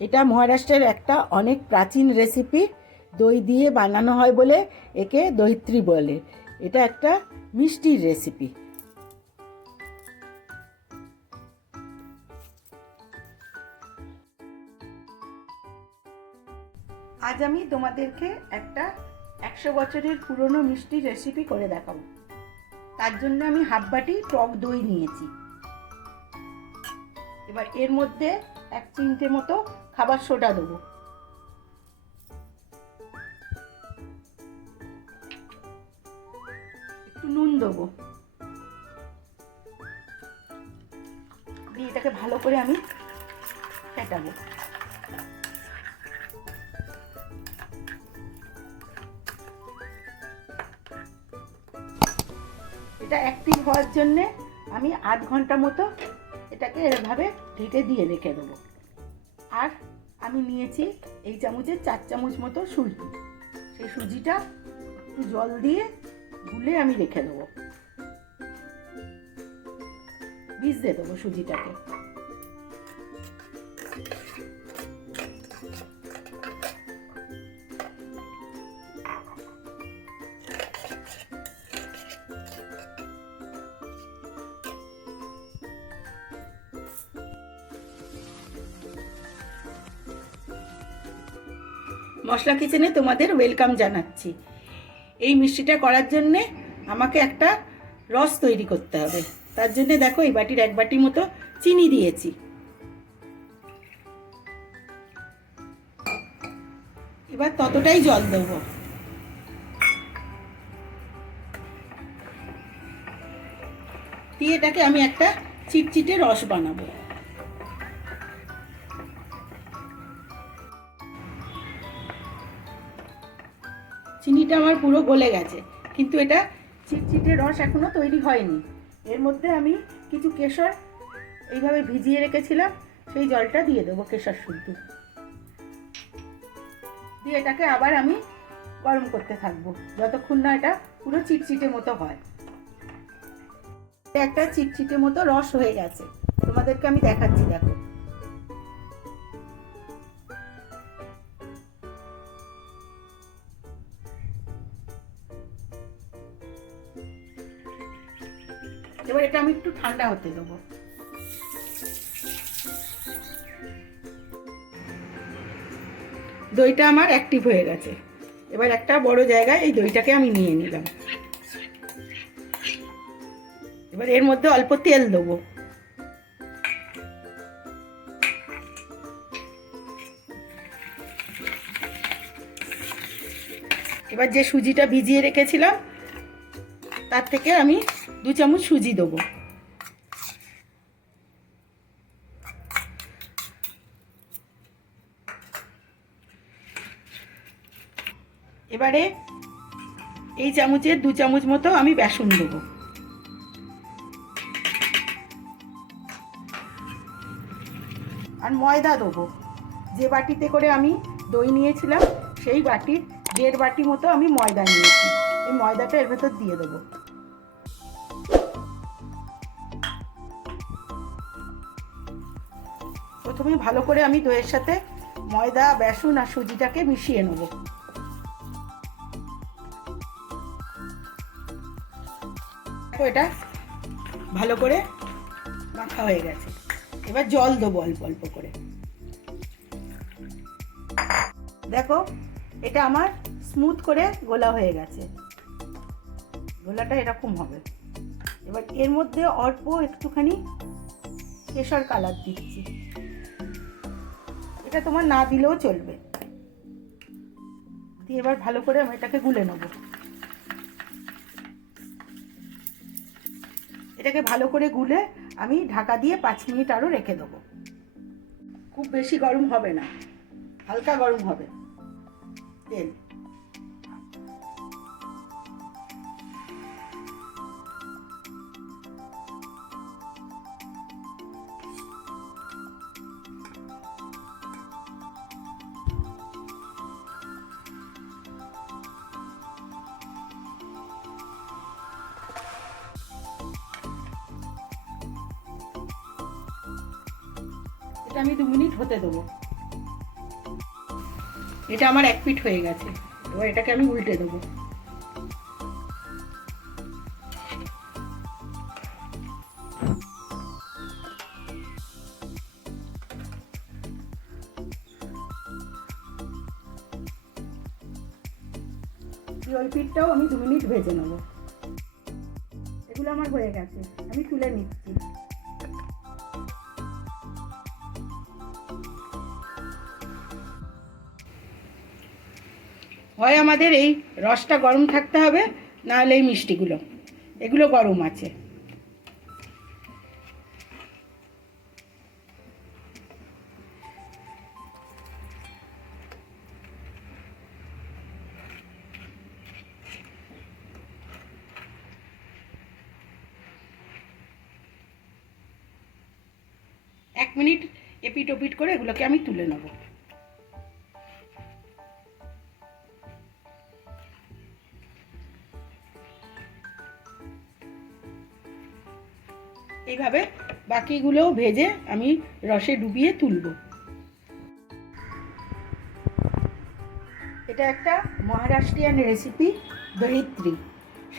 এটা মহারাষ্ট্রের একটা অনেক প্রাচীন রেসিপি। দই দিয়ে বানানো হয় বলে একে দহিত্রি বলে। এটা একটা মিষ্টির রেসিপি। আজ আমি তোমাদেরকে একটা 100 বছরের পুরনো মিষ্টির রেসিপি করে দেখাবো। তার জন্য আমি হাফ বাটি টক দই নিয়েছি। এবার এর মধ্যে 1 চিমটে মতো খাবার সোডা দেবো। একটু নুন দেবো, দিয়ে এটাকে ভালো করে আমি ফেটাবো। এটা অ্যাক্টিভ হওয়ার জন্যে আমি আধ ঘন্টা মতো এটাকে এভাবে ঢেকে দিয়ে রেখে দেবো। আর আমি নিয়েছি এই চামচের 4 চামচ মতো সুজি। সেই সুজিটা একটু জল দিয়ে গুলে আমি রেখে দেবো, ভিজতে দেবো সুজিটাকে। মশলা কিচেনে তোমাদের ওয়েলকাম জানাচ্ছি। এই মিষ্টিটা করার জন্যে আমাকে একটা রস তৈরি করতে হবে। তার জন্যে দেখো এই বাটির 1 বাটি মতো চিনি দিয়েছি। এবার ততটাই জল দেবো। দিয়ে এটাকে আমি একটা চিটচিটে রস বানাবো। চিনিটা আমার পুরো গলে গেছে, কিন্তু এটা চিটচিটে রস এখনো তৈরি হয়নি। এর মধ্যে আমি কিছু কেশর এইভাবে ভিজিয়ে রেখেছিলাম, সেই জলটা দিয়ে দেবো, কেশর শুদ্ধ দিয়ে এটাকে আবার আমি গরম করতে থাকবো যতক্ষণ না এটা পুরো চিটচিটে মতো হয়। একটা চিটচিটে মতো রস হয়ে গেছে, তোমাদেরকে আমি দেখাচ্ছি, দেখো। এবার এটা আমি একটু ঠান্ডা হতে দেবো। দইটা আমার অ্যাক্টিভ হয়ে গেছে। এবার একটা বড় জায়গায় এই দইটাকে আমি নিয়ে নিলাম। এবার এর মধ্যে অল্প তেল দেবো। এবার যে সুজিটা ভিজিয়ে রেখেছিলাম তার থেকে আমি 2 চামচ সুজি দেবো। এবারে এই চামচের 2 চামচ মতো আমি বেসন দেবো। আর ময়দা দেবো। যে বাটিতে করে আমি দই নিয়েছিলাম সেই বাটির 1.5 বাটি মতো আমি ময়দা নিয়েছি। এই ময়দাটা এর ভেতর দিয়ে দেবো। প্রথমে ভালো করে আমি দইয়ের সাথে ময়দা, বেসন আর সুজিটাকে মিশিয়ে নেব। এটা ভালো করে মাখা হয়ে গেছে। এবার জল দেবো অল্প অল্প করে। দেখো এটা আমার স্মুথ করে গোলা হয়ে গেছে। গোলাটা এরকম হবে। এবার এর মধ্যে অল্প একটুখানি কেশর কালার দিচ্ছি। এটা তোমার না দিলেও চলবে। দিয়ে এবার ভালো করে আমি এটাকে গুলে নেব। এটাকে ভালো করে গুলে আমি ঢাকা দিয়ে 5 মিনিট আরও রেখে দেবো। খুব বেশি গরম হবে না, হালকা গরম হবে তেল। এটা আমি 2 মিনিট হতে দেবো। এটা আমার এক পিঠ হয়ে গেছে, এবার এটাকে আমি উল্টে দেবো। ওই পিঠটাও আমি 2 মিনিট ভেজে নেবো। এগুলো আমার হয়ে গেছে, আমি তুলে নিচ্ছি। হয় আমাদের এই রসটা গরম থাকতে হবে, নাহলে এই মিষ্টিগুলো এগুলো গরম আছে। এক মিনিট এপিট ওপিট করে এগুলোকে আমি তুলে নেব। এইভাবে বাকিগুলোও ভেজে আমি রসে ডুবিয়ে তুলব। এটা একটা মহারাষ্ট্রিয়ান রেসিপি, দহিত্রি।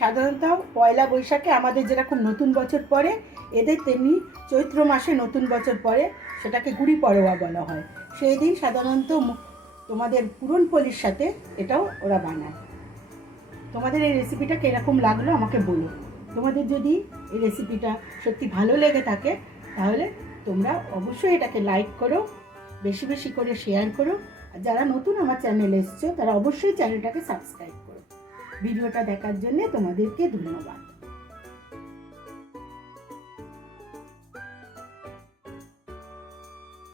সাধারণত পয়লা বৈশাখে আমাদের যেরকম নতুন বছর পড়ে, এদের তেমনি চৈত্র মাসে নতুন বছর পড়ে, সেটাকে গুড়ি পড়োয়া বলা হয়। সেই দিন সাধারণত তোমাদের পুরনপোলির সাথে এটাও ওরা বানায়। তোমাদের এই রেসিপিটা কীরকম লাগলো আমাকে বলো। তোমাদের যদি এই রেসিপিটা সত্যি ভালো লেগে থাকে তাহলে তোমরা অবশ্যই এটাকে লাইক করো, বেশি বেশি করে শেয়ার করো। আর যারা নতুন আমার চ্যানেলে এসছো তারা অবশ্যই চ্যানেলটাকে সাবস্ক্রাইব করো। ভিডিওটা দেখার জন্য তোমাদেরকে ধন্যবাদ।